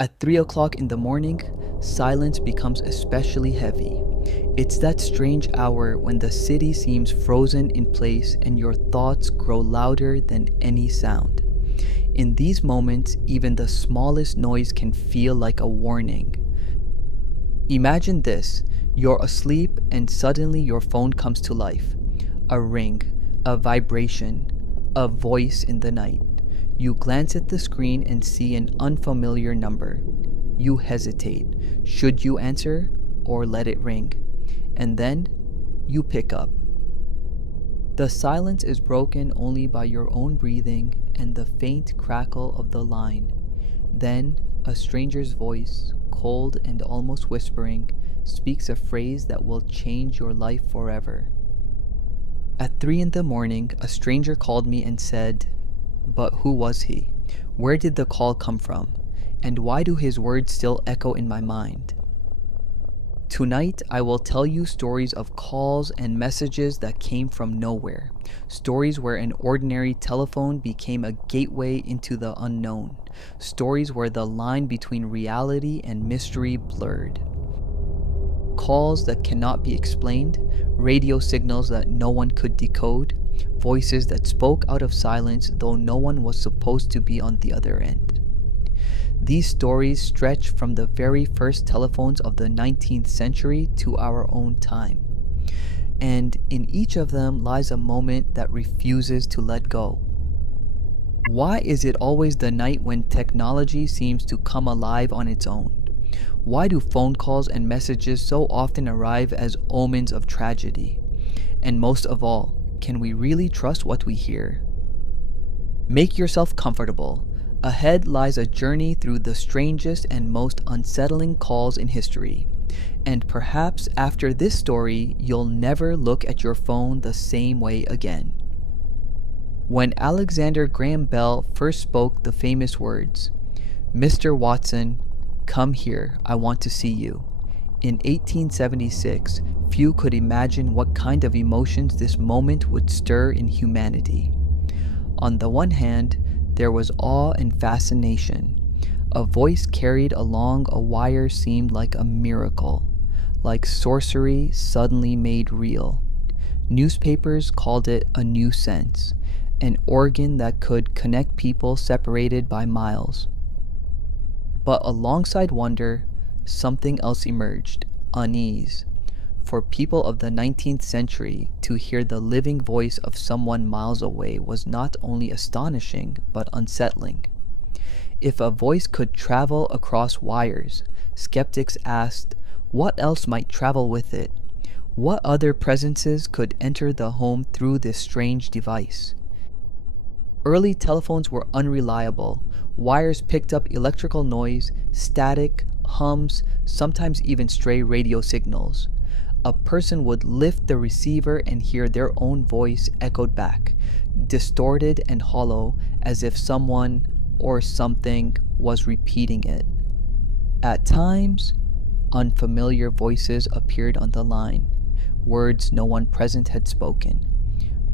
At 3 o'clock in the morning, silence becomes especially heavy. It's that strange hour when the city seems frozen in place and your thoughts grow louder than any sound. In these moments, even the smallest noise can feel like a warning. Imagine this: you're asleep and suddenly your phone comes to life. A ring, a vibration, a voice in the night. You glance at the screen and see an unfamiliar number. You hesitate. Should you answer or let it ring? And then you pick up. The silence is broken only by your own breathing and the faint crackle of the line. Then a stranger's voice, cold and almost whispering, speaks a phrase that will change your life forever. At 3 in the morning, a stranger called me and said, but who was he? Where did the call come from? And why do his words still echo in my mind? Tonight, I will tell you stories of calls and messages that came from nowhere. Stories where an ordinary telephone became a gateway into the unknown. Stories where the line between reality and mystery blurred. Calls that cannot be explained, radio signals that no one could decode, voices that spoke out of silence though no one was supposed to be on the other end. These stories stretch from the very first telephones of the 19th century to our own time. And in each of them lies a moment that refuses to let go. Why is it always the night when technology seems to come alive on its own? Why do phone calls and messages so often arrive as omens of tragedy? And most of all, can we really trust what we hear? Make yourself comfortable. Ahead lies a journey through the strangest and most unsettling calls in history. And perhaps after this story, you'll never look at your phone the same way again. When Alexander Graham Bell first spoke the famous words, "Mr. Watson, come here, I want to see you," in 1876, few could imagine what kind of emotions this moment would stir in humanity. On the one hand, there was awe and fascination. A voice carried along a wire seemed like a miracle, like sorcery suddenly made real. Newspapers called it a new sense, an organ that could connect people separated by miles. But alongside wonder, something else emerged: unease. For people of the 19th century, to hear the living voice of someone miles away was not only astonishing, but unsettling. If a voice could travel across wires, skeptics asked, what else might travel with it? What other presences could enter the home through this strange device? Early telephones were unreliable. Wires picked up electrical noise, static, hums, sometimes even stray radio signals. A person would lift the receiver and hear their own voice echoed back, distorted and hollow, as if someone or something was repeating it. At times, unfamiliar voices appeared on the line, words no one present had spoken.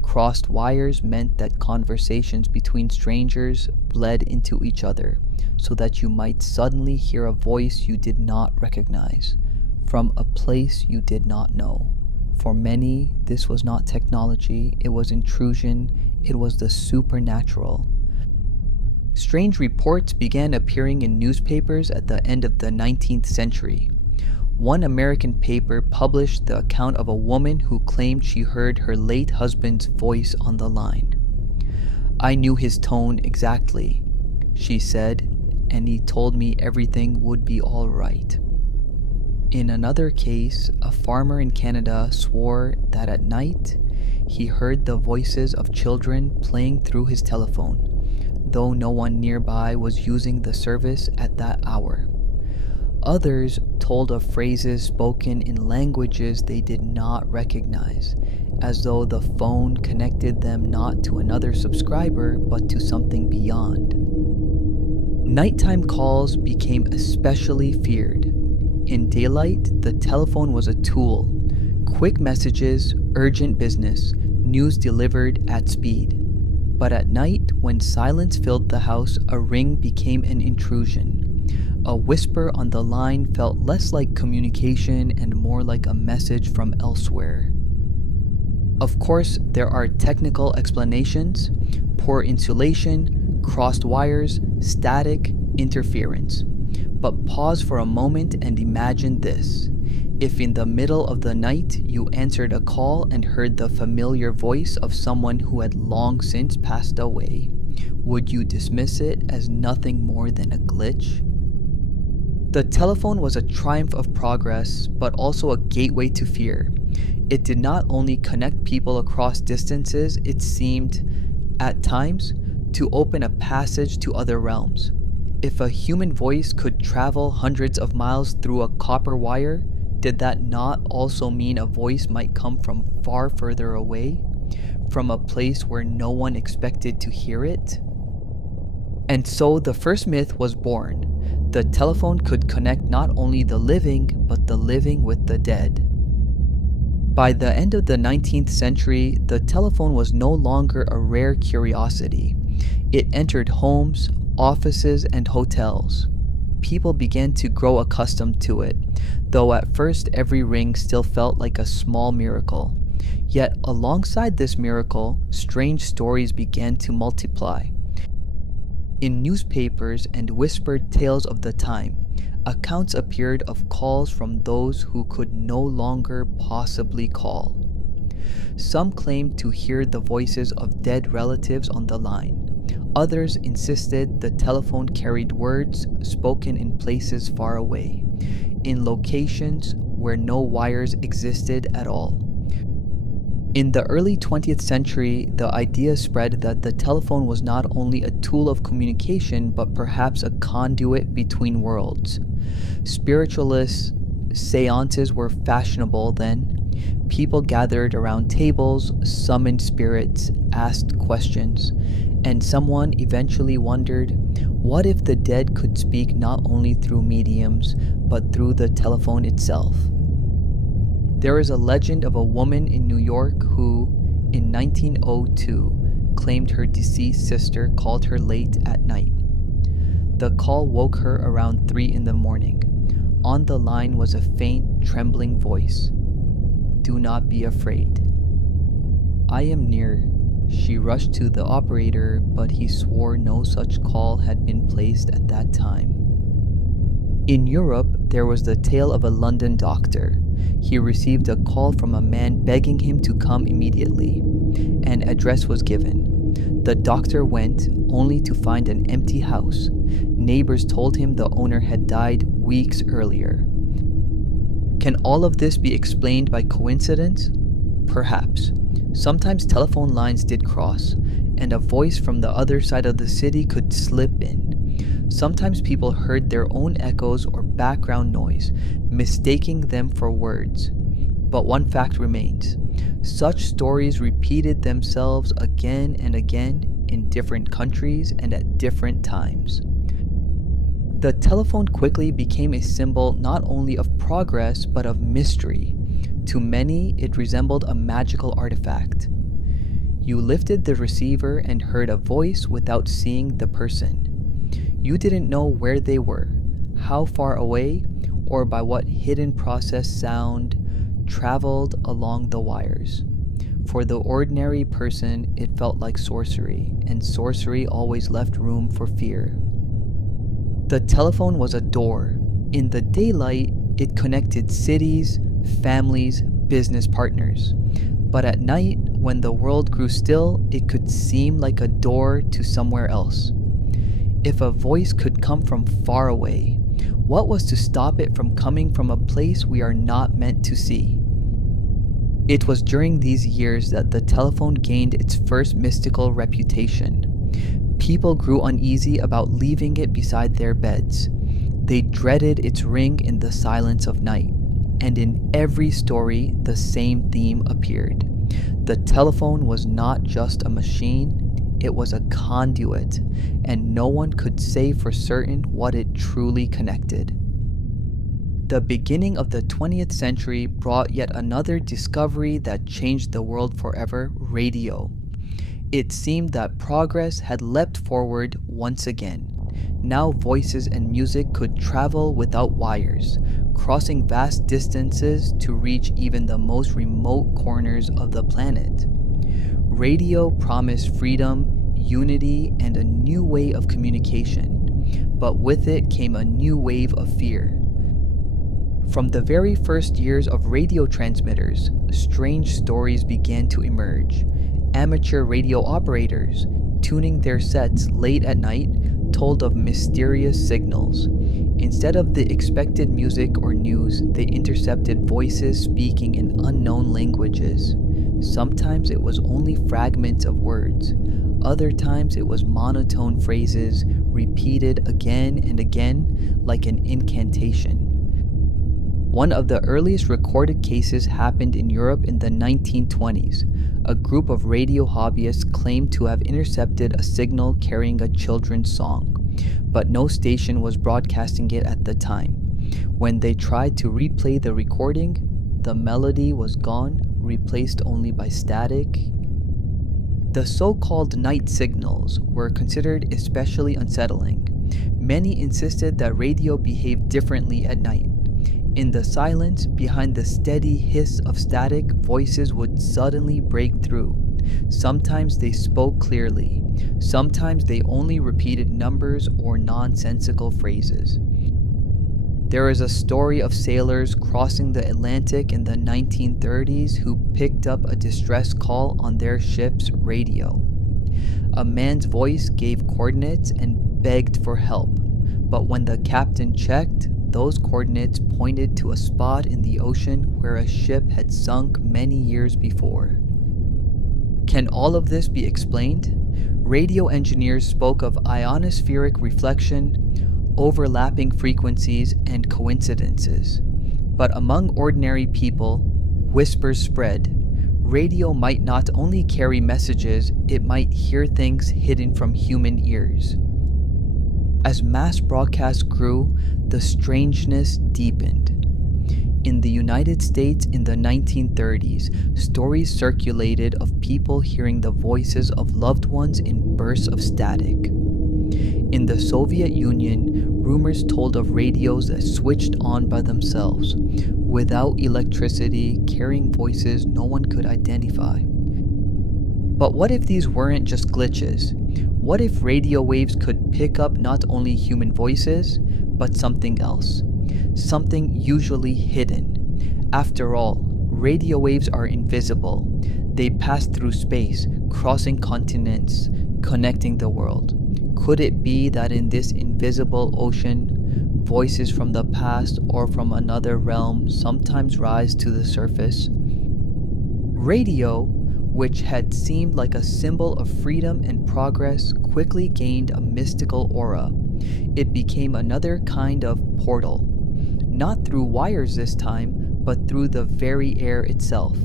Crossed wires meant that conversations between strangers bled into each other, so that you might suddenly hear a voice you did not recognize, from a place you did not know. For many, this was not technology, it was intrusion, it was the supernatural. Strange reports began appearing in newspapers at the end of the 19th century. One American paper published the account of a woman who claimed she heard her late husband's voice on the line. "I knew his tone exactly," she said, "and he told me everything would be all right." In another case, a farmer in Canada swore that at night he heard the voices of children playing through his telephone, though no one nearby was using the service at that hour. Others told of phrases spoken in languages they did not recognize, as though the phone connected them not to another subscriber but to something beyond. Nighttime calls became especially feared. In daylight, the telephone was a tool. Quick messages, urgent business, news delivered at speed. But at night, when silence filled the house, a ring became an intrusion. A whisper on the line felt less like communication and more like a message from elsewhere. Of course, there are technical explanations: poor insulation, crossed wires, static, interference. But pause for a moment and imagine this. If in the middle of the night you answered a call and heard the familiar voice of someone who had long since passed away, would you dismiss it as nothing more than a glitch? The telephone was a triumph of progress, but also a gateway to fear. It did not only connect people across distances, it seemed, at times, to open a passage to other realms. If a human voice could travel hundreds of miles through a copper wire, did that not also mean a voice might come from far further away, from a place where no one expected to hear it? And so the first myth was born. The telephone could connect not only the living, but the living with the dead. By the end of the 19th century, the telephone was no longer a rare curiosity. It entered homes, offices, and hotels. People began to grow accustomed to it, though at first every ring still felt like a small miracle. Yet alongside this miracle, strange stories began to multiply. In newspapers and whispered tales of the time, accounts appeared of calls from those who could no longer possibly call. Some claimed to hear the voices of dead relatives on the line. Others insisted the telephone carried words spoken in places far away, in locations where no wires existed at all. In the early 20th century, the idea spread that the telephone was not only a tool of communication, but perhaps a conduit between worlds. Spiritualists, seances were fashionable then. People gathered around tables, summoned spirits, asked questions, and someone eventually wondered, what if the dead could speak not only through mediums, but through the telephone itself? There is a legend of a woman in New York who, in 1902, claimed her deceased sister called her late at night. The call woke her around 3 in the morning. On the line was a faint, trembling voice. "Do not be afraid." "I am near." She rushed to the operator, but he swore no such call had been placed at that time. In Europe, there was the tale of a London doctor. He received a call from a man begging him to come immediately. An address was given. The doctor went, only to find an empty house. Neighbors told him the owner had died weeks earlier. Can all of this be explained by coincidence? Perhaps. Sometimes telephone lines did cross, and a voice from the other side of the city could slip in. Sometimes people heard their own echoes or background noise, mistaking them for words. But one fact remains. Such stories repeated themselves again and again in different countries and at different times. The telephone quickly became a symbol not only of progress but of mystery. To many, it resembled a magical artifact. You lifted the receiver and heard a voice without seeing the person. You didn't know where they were, how far away, or by what hidden process sound traveled along the wires. For the ordinary person, it felt like sorcery, and sorcery always left room for fear. The telephone was a door. In the daylight, it connected cities, families, business partners. But at night, when the world grew still, it could seem like a door to somewhere else. If a voice could come from far away, what was to stop it from coming from a place we are not meant to see? It was during these years that the telephone gained its first mystical reputation. People grew uneasy about leaving it beside their beds. They dreaded its ring in the silence of night. And in every story, the same theme appeared. The telephone was not just a machine, it was a conduit, and no one could say for certain what it truly connected. The beginning of the 20th century brought yet another discovery that changed the world forever: radio. It seemed that progress had leapt forward once again. Now voices and music could travel without wires, crossing vast distances to reach even the most remote corners of the planet. Radio promised freedom, unity, and a new way of communication, but with it came a new wave of fear. From the very first years of radio transmitters, strange stories began to emerge. Amateur radio operators, tuning their sets late at night, told of mysterious signals. Instead of the expected music or news, they intercepted voices speaking in unknown languages. Sometimes it was only fragments of words. Other times it was monotone phrases, repeated again and again like an incantation. One of the earliest recorded cases happened in Europe in the 1920s. A group of radio hobbyists claimed to have intercepted a signal carrying a children's song, but no station was broadcasting it at the time. When they tried to replay the recording, the melody was gone, replaced only by static. The so-called night signals were considered especially unsettling. Many insisted that radio behaved differently at night. In the silence, behind the steady hiss of static, voices would suddenly break through. Sometimes they spoke clearly. Sometimes they only repeated numbers or nonsensical phrases. There is a story of sailors crossing the Atlantic in the 1930s who picked up a distress call on their ship's radio. A man's voice gave coordinates and begged for help, but when the captain checked, those coordinates pointed to a spot in the ocean where a ship had sunk many years before. Can all of this be explained? Radio engineers spoke of ionospheric reflection, overlapping frequencies, and coincidences. But among ordinary people, whispers spread. Radio might not only carry messages, it might hear things hidden from human ears. As mass broadcasts grew, the strangeness deepened. In the United States in the 1930s, stories circulated of people hearing the voices of loved ones in bursts of static. In the Soviet Union, rumors told of radios that switched on by themselves, without electricity, carrying voices no one could identify. But what if these weren't just glitches? What if radio waves could pick up not only human voices, but something else? Something usually hidden. After all, radio waves are invisible. They pass through space, crossing continents, connecting the world. Could it be that in this invisible ocean, voices from the past or from another realm sometimes rise to the surface? Radio, which had seemed like a symbol of freedom and progress, quickly gained a mystical aura. It became another kind of portal. Not through wires this time, but through the very air itself.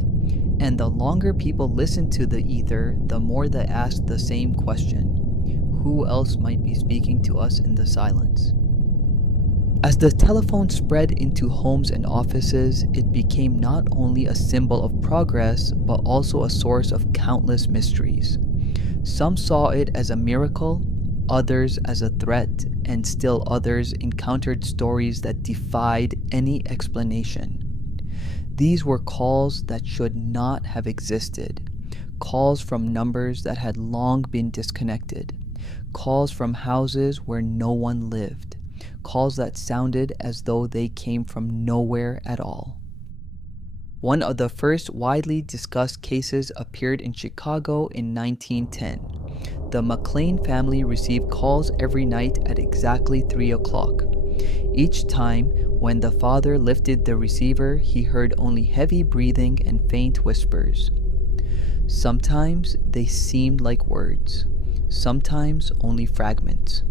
And the longer people listened to the ether, the more they asked the same question. Who else might be speaking to us in the silence? As the telephone spread into homes and offices, it became not only a symbol of progress, but also a source of countless mysteries. Some saw it as a miracle, others as a threat, and still others encountered stories that defied any explanation. These were calls that should not have existed, calls from numbers that had long been disconnected, calls from houses where no one lived, calls that sounded as though they came from nowhere at all. One of the first widely discussed cases appeared in Chicago in 1910. The McLean family received calls every night at exactly 3 o'clock. Each time, when the father lifted the receiver, he heard only heavy breathing and faint whispers. Sometimes they seemed like words, sometimes only fragments.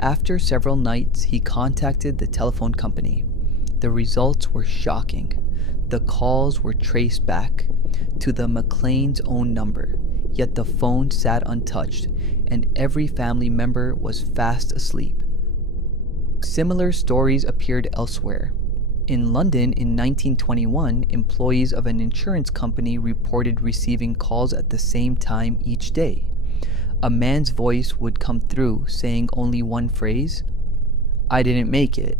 After several nights, he contacted the telephone company. The results were shocking. The calls were traced back to the McLean's own number, yet the phone sat untouched, and every family member was fast asleep. Similar stories appeared elsewhere. In London in 1921, employees of an insurance company reported receiving calls at the same time each day. A man's voice would come through saying only one phrase, "I didn't make it,"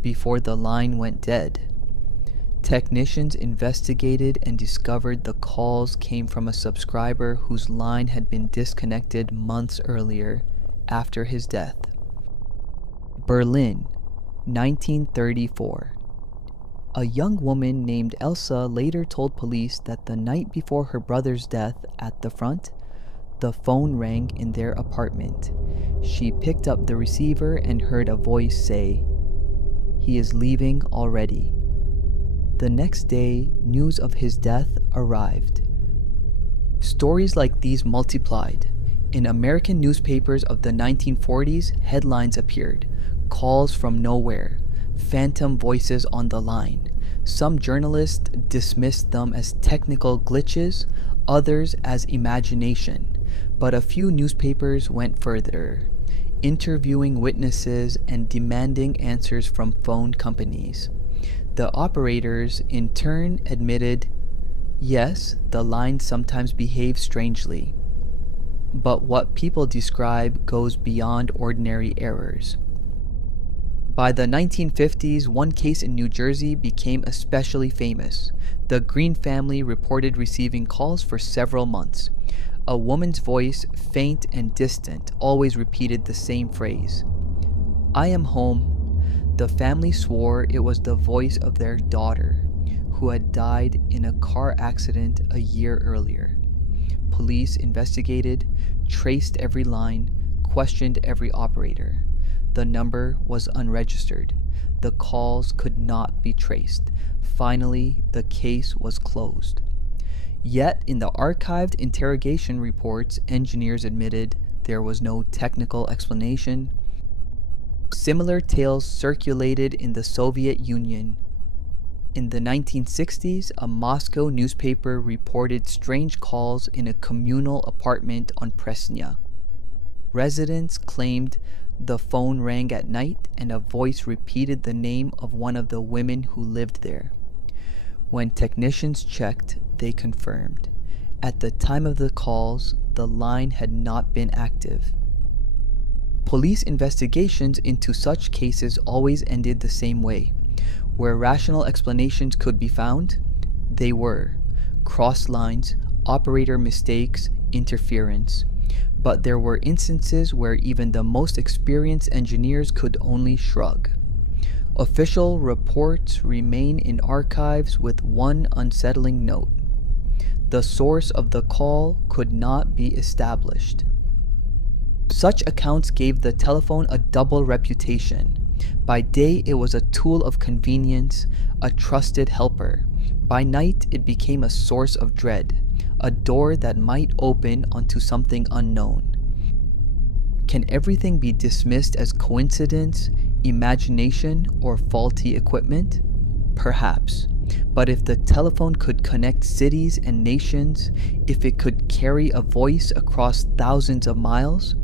before the line went dead. Technicians investigated and discovered the calls came from a subscriber whose line had been disconnected months earlier after his death. Berlin, 1934. A young woman named Elsa later told police that the night before her brother's death at the front, the phone rang in their apartment. She picked up the receiver and heard a voice say, "He is leaving already." The next day, news of his death arrived. Stories like these multiplied. In American newspapers of the 1940s, headlines appeared: "Calls from nowhere," "Phantom voices on the line." Some journalists dismissed them as technical glitches, others as imagination. But a few newspapers went further, interviewing witnesses and demanding answers from phone companies. The operators, in turn, admitted, yes, the line sometimes behaves strangely, but what people describe goes beyond ordinary errors. By the 1950s, one case in New Jersey became especially famous. The Green family reported receiving calls for several months. A woman's voice, faint and distant, always repeated the same phrase, "I am home." The family swore it was the voice of their daughter, who had died in a car accident a year earlier. Police investigated, traced every line, questioned every operator. The number was unregistered. The calls could not be traced. Finally, the case was closed. Yet, in the archived interrogation reports, engineers admitted there was no technical explanation. Similar tales circulated in the Soviet Union. In the 1960s, a Moscow newspaper reported strange calls in a communal apartment on Presnya. Residents claimed the phone rang at night and a voice repeated the name of one of the women who lived there. When technicians checked, they confirmed. At the time of the calls, the line had not been active. Police investigations into such cases always ended the same way. Where rational explanations could be found, they were cross lines, operator mistakes, interference. But there were instances where even the most experienced engineers could only shrug. Official reports remain in archives with one unsettling note: the source of the call could not be established. Such accounts gave the telephone a double reputation. By day, it was a tool of convenience, a trusted helper. By night, it became a source of dread, a door that might open onto something unknown. Can everything be dismissed as coincidence, imagination, or faulty equipment? Perhaps. But if the telephone could connect cities and nations, if it could carry a voice across thousands of miles,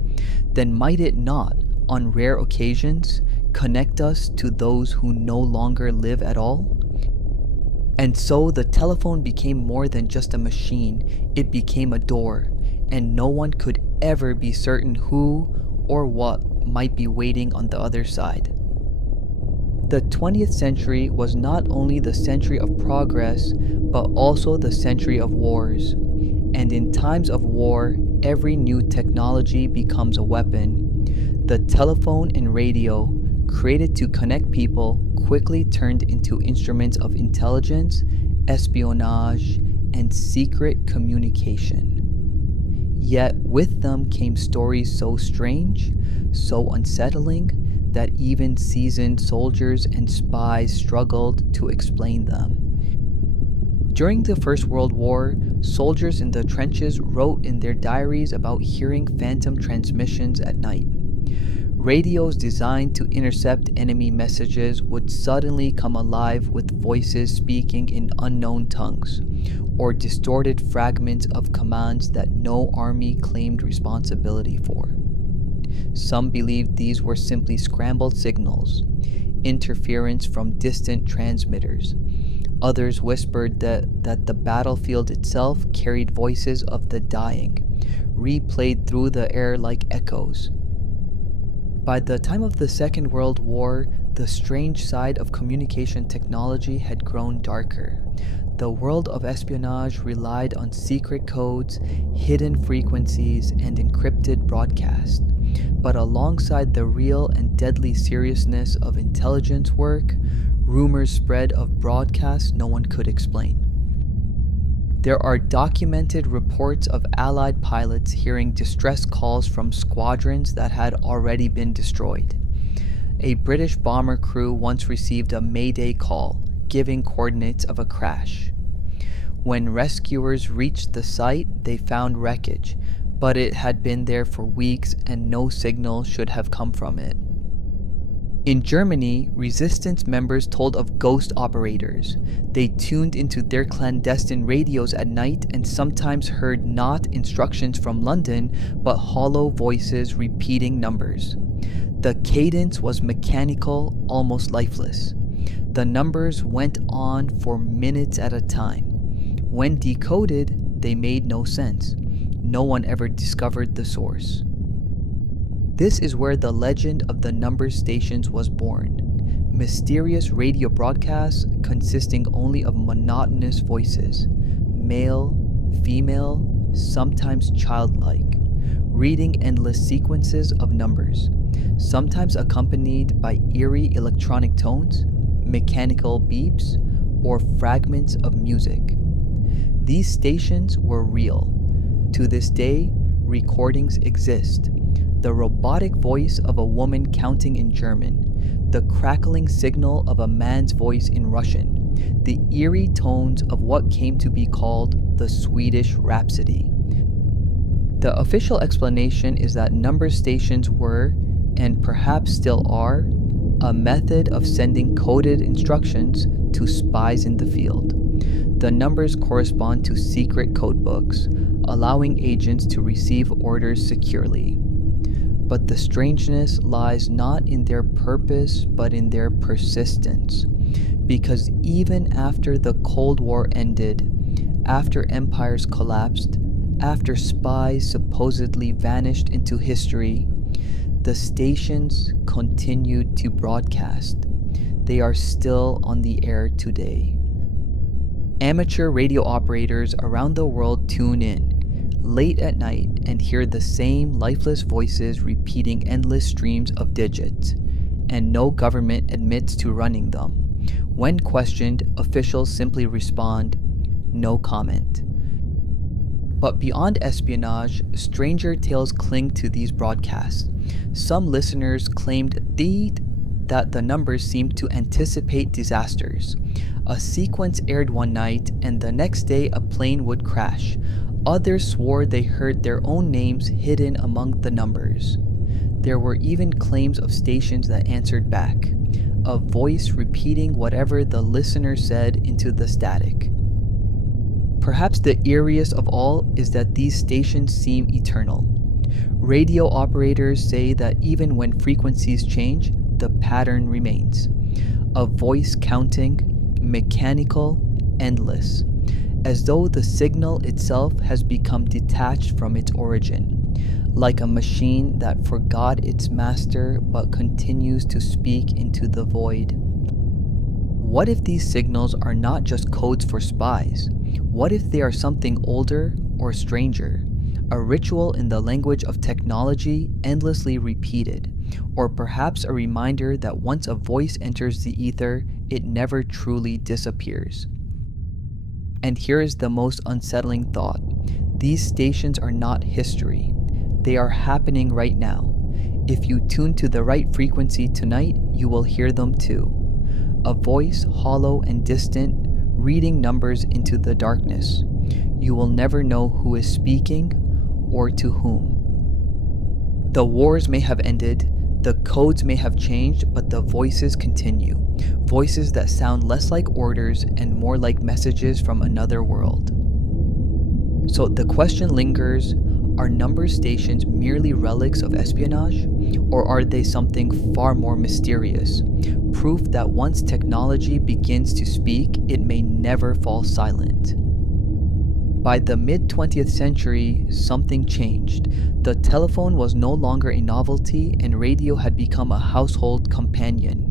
then might it not, on rare occasions, connect us to those who no longer live at all? And so the telephone became more than just a machine, it became a door, and no one could ever be certain who or what might be waiting on the other side. The 20th century was not only the century of progress, but also the century of wars. And in times of war, every new technology becomes a weapon. The telephone and radio, created to connect people, quickly turned into instruments of intelligence, espionage, and secret communication. Yet with them came stories so strange, so unsettling, that even seasoned soldiers and spies struggled to explain them. During the First World War, soldiers in the trenches wrote in their diaries about hearing phantom transmissions at night. Radios designed to intercept enemy messages would suddenly come alive with voices speaking in unknown tongues, or distorted fragments of commands that no army claimed responsibility for. Some believed these were simply scrambled signals, interference from distant transmitters. Others whispered that the battlefield itself carried voices of the dying, replayed through the air like echoes. By the time of the Second World War, the strange side of communication technology had grown darker. The world of espionage relied on secret codes, hidden frequencies, and encrypted broadcasts. But alongside the real and deadly seriousness of intelligence work, rumors spread of broadcasts no one could explain. There are documented reports of Allied pilots hearing distress calls from squadrons that had already been destroyed. A British bomber crew once received a Mayday call, giving coordinates of a crash. When rescuers reached the site, they found wreckage, but it had been there for weeks and no signal should have come from it. In Germany, resistance members told of ghost operators. They tuned into their clandestine radios at night and sometimes heard not instructions from London, but hollow voices repeating numbers. The cadence was mechanical, almost lifeless. The numbers went on for minutes at a time. When decoded, they made no sense. No one ever discovered the source. This is where the legend of the number stations was born. Mysterious radio broadcasts consisting only of monotonous voices, male, female, sometimes childlike, reading endless sequences of numbers, sometimes accompanied by eerie electronic tones, mechanical beeps, or fragments of music. These stations were real. To this day, recordings exist. The robotic voice of a woman counting in German, the crackling signal of a man's voice in Russian, the eerie tones of what came to be called the Swedish Rhapsody. The official explanation is that number stations were, and perhaps still are, a method of sending coded instructions to spies in the field. The numbers correspond to secret codebooks, allowing agents to receive orders securely. But the strangeness lies not in their purpose, but in their persistence. Because even after the Cold War ended, after empires collapsed, after spies supposedly vanished into history, the stations continued to broadcast. They are still on the air today. Amateur radio operators around the world tune in late at night and hear the same lifeless voices repeating endless streams of digits, and no government admits to running them. When questioned, officials simply respond, "No comment." But beyond espionage, stranger tales cling to these broadcasts. Some listeners claimed that the numbers seemed to anticipate disasters. A sequence aired one night, and the next day a plane would crash. Others swore they heard their own names hidden among the numbers. There were even claims of stations that answered back, a voice repeating whatever the listener said into the static. Perhaps the eeriest of all is that these stations seem eternal. Radio operators say that even when frequencies change, the pattern remains. A voice counting, mechanical, endless, as though the signal itself has become detached from its origin, like a machine that forgot its master but continues to speak into the void. What if these signals are not just codes for spies? What if they are something older or stranger? A ritual in the language of technology endlessly repeated, or perhaps a reminder that once a voice enters the ether, it never truly disappears. And here is the most unsettling thought. These stations are not history. They are happening right now. If you tune to the right frequency tonight, you will hear them too. A voice, hollow and distant, reading numbers into the darkness. You will never know who is speaking or to whom. The wars may have ended, the codes may have changed, but the voices continue. Voices that sound less like orders and more like messages from another world. So the question lingers, are number stations merely relics of espionage? Or are they something far more mysterious? Proof that once technology begins to speak, it may never fall silent. By the mid 20th century, something changed. The telephone was no longer a novelty, and radio had become a household companion.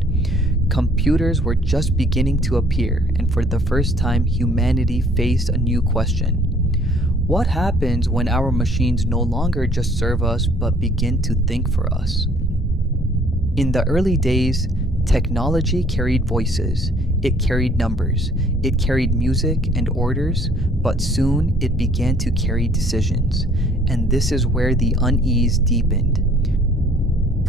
Computers were just beginning to appear, and for the first time, humanity faced a new question. What happens when our machines no longer just serve us but begin to think for us? In the early days, technology carried voices, it carried numbers, it carried music and orders, but soon it began to carry decisions, and this is where the unease deepened.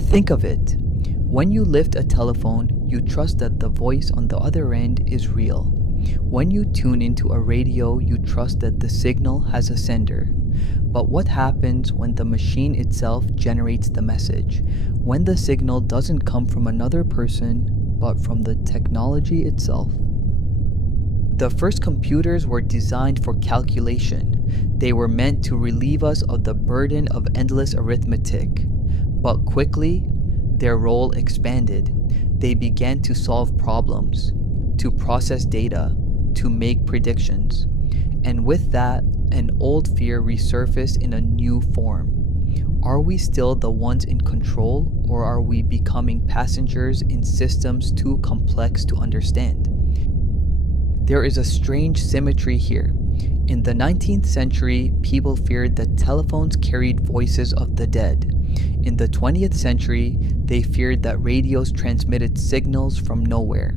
Think of it. When you lift a telephone, you trust that the voice on the other end is real. When you tune into a radio, you trust that the signal has a sender. But what happens when the machine itself generates the message? When the signal doesn't come from another person, but from the technology itself? The first computers were designed for calculation. They were meant to relieve us of the burden of endless arithmetic. But quickly, their role expanded. They began to solve problems, to process data, to make predictions. And with that, an old fear resurfaced in a new form. Are we still the ones in control, or are we becoming passengers in systems too complex to understand? There is a strange symmetry here. In the 19th century, people feared that telephones carried voices of the dead. In the 20th century, they feared that radios transmitted signals from nowhere.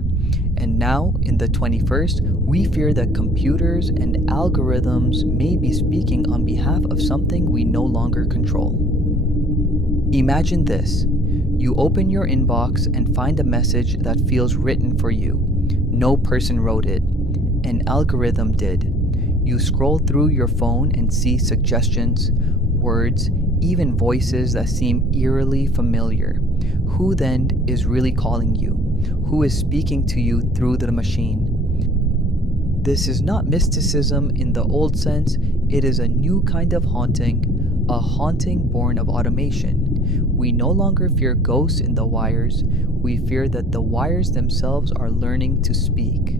And now, in the 21st, we fear that computers and algorithms may be speaking on behalf of something we no longer control. Imagine this. You open your inbox and find a message that feels written for you. No person wrote it. An algorithm did. You scroll through your phone and see suggestions, words, even voices that seem eerily familiar. Who then is really calling you? Who is speaking to you through the machine? This is not mysticism in the old sense, it is a new kind of haunting, a haunting born of automation. We no longer fear ghosts in the wires, we fear that the wires themselves are learning to speak.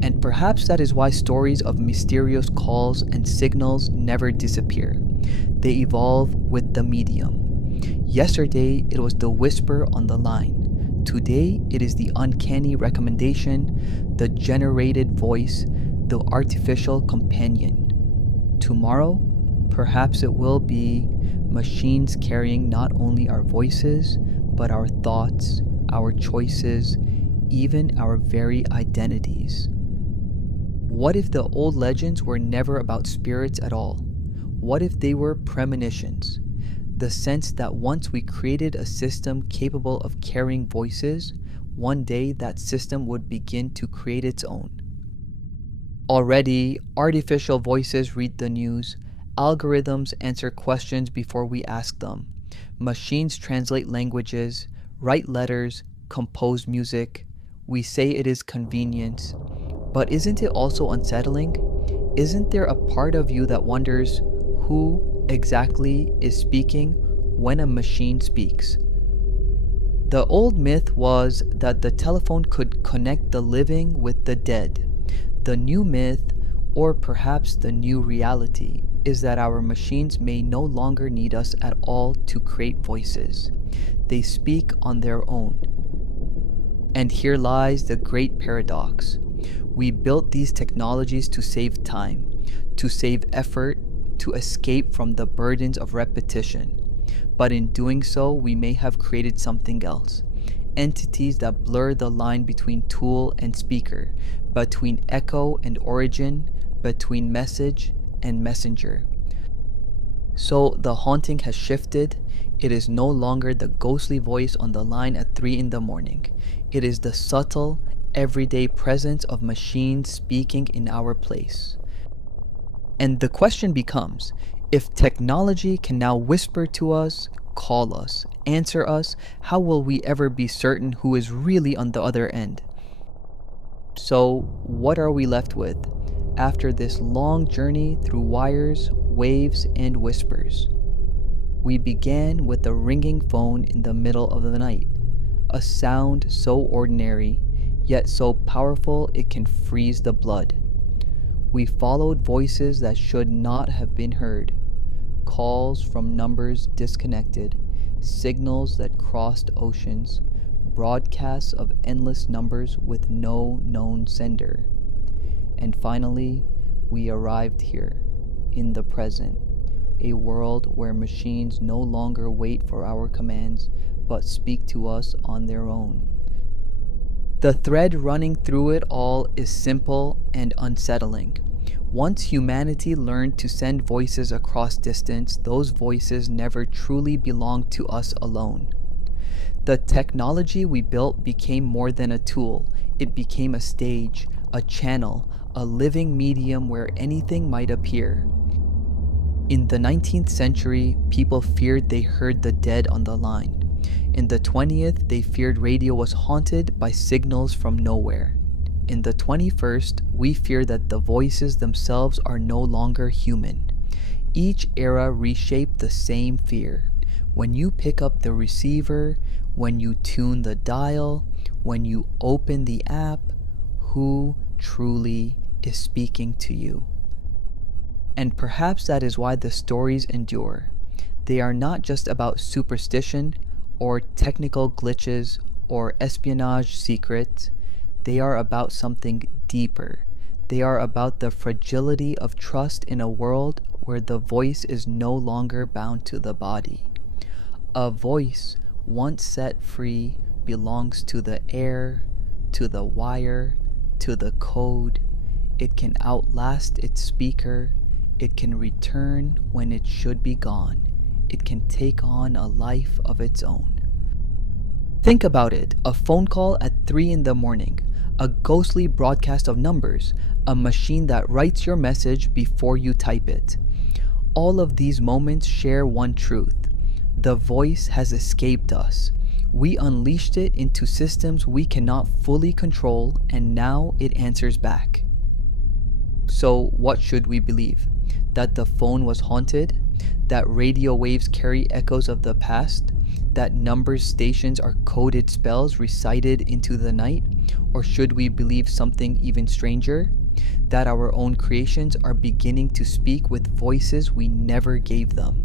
And perhaps that is why stories of mysterious calls and signals never disappear. They evolve with the medium. Yesterday, it was the whisper on the line. Today, it is the uncanny recommendation, the generated voice, the artificial companion. Tomorrow, perhaps it will be machines carrying not only our voices, but our thoughts, our choices, even our very identities. What if the old legends were never about spirits at all? What if they were premonitions? The sense that once we created a system capable of carrying voices, one day that system would begin to create its own. Already, artificial voices read the news, algorithms answer questions before we ask them, machines translate languages, write letters, compose music. We say it is convenience. But isn't it also unsettling? Isn't there a part of you that wonders who exactly is speaking when a machine speaks? The old myth was that the telephone could connect the living with the dead. The new myth, or perhaps the new reality, is that our machines may no longer need us at all to create voices. They speak on their own. And here lies the great paradox. We built these technologies to save time, to save effort, to escape from the burdens of repetition. But in doing so, we may have created something else. Entities that blur the line between tool and speaker, between echo and origin, between message and messenger. So the haunting has shifted. It is no longer the ghostly voice on the line at 3 in the morning. It is the subtle, everyday presence of machines speaking in our place. And the question becomes, if technology can now whisper to us, call us, answer us, how will we ever be certain who is really on the other end? So, what are we left with after this long journey through wires, waves, and whispers? We began with a ringing phone in the middle of the night, a sound so ordinary, yet so powerful it can freeze the blood. We followed voices that should not have been heard, calls from numbers disconnected, signals that crossed oceans, broadcasts of endless numbers with no known sender. And finally, we arrived here, in the present, a world where machines no longer wait for our commands, but speak to us on their own. The thread running through it all is simple and unsettling. Once humanity learned to send voices across distance, those voices never truly belonged to us alone. The technology we built became more than a tool. It became a stage, a channel, a living medium where anything might appear. In the 19th century, people feared they heard the dead on the line. In the 20th, they feared radio was haunted by signals from nowhere. In the 21st, we fear that the voices themselves are no longer human. Each era reshaped the same fear. When you pick up the receiver, when you tune the dial, when you open the app, who truly is speaking to you? And perhaps that is why the stories endure. They are not just about superstition or technical glitches or espionage secrets. They are about something deeper. They are about the fragility of trust in a world where the voice is no longer bound to the body. A voice, once set free, belongs to the air, to the wire, to the code. It can outlast its speaker. It can return when it should be gone. It can take on a life of its own. Think about it, a phone call at 3 in the morning, a ghostly broadcast of numbers, a machine that writes your message before you type it. All of these moments share one truth. The voice has escaped us. We unleashed it into systems we cannot fully control, and now it answers back. So what should we believe? That the phone was haunted? That radio waves carry echoes of the past? That numbers stations are coded spells recited into the night? Or should we believe something even stranger? That our own creations are beginning to speak with voices we never gave them?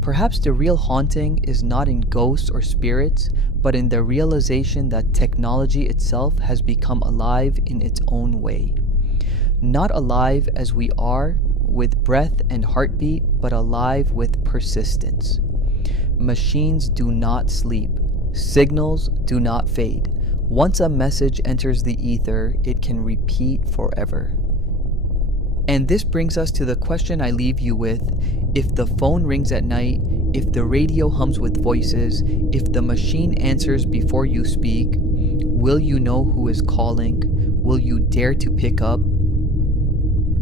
Perhaps the real haunting is not in ghosts or spirits, but in the realization that technology itself has become alive in its own way. Not alive as we are, with breath and heartbeat, but alive with persistence. Machines do not sleep. Signals do not fade. Once a message enters the ether, it can repeat forever. And this brings us to the question I leave you with. If the phone rings at night, if the radio hums with voices, if the machine answers before you speak, will you know who is calling? Will you dare to pick up?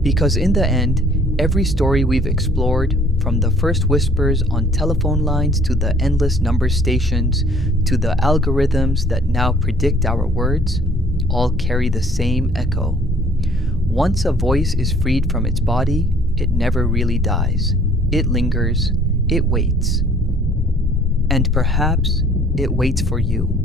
Because in the end, every story we've explored, from the first whispers on telephone lines to the endless number stations to the algorithms that now predict our words, all carry the same echo. Once a voice is freed from its body, it never really dies. It lingers, it waits. And perhaps it waits for you.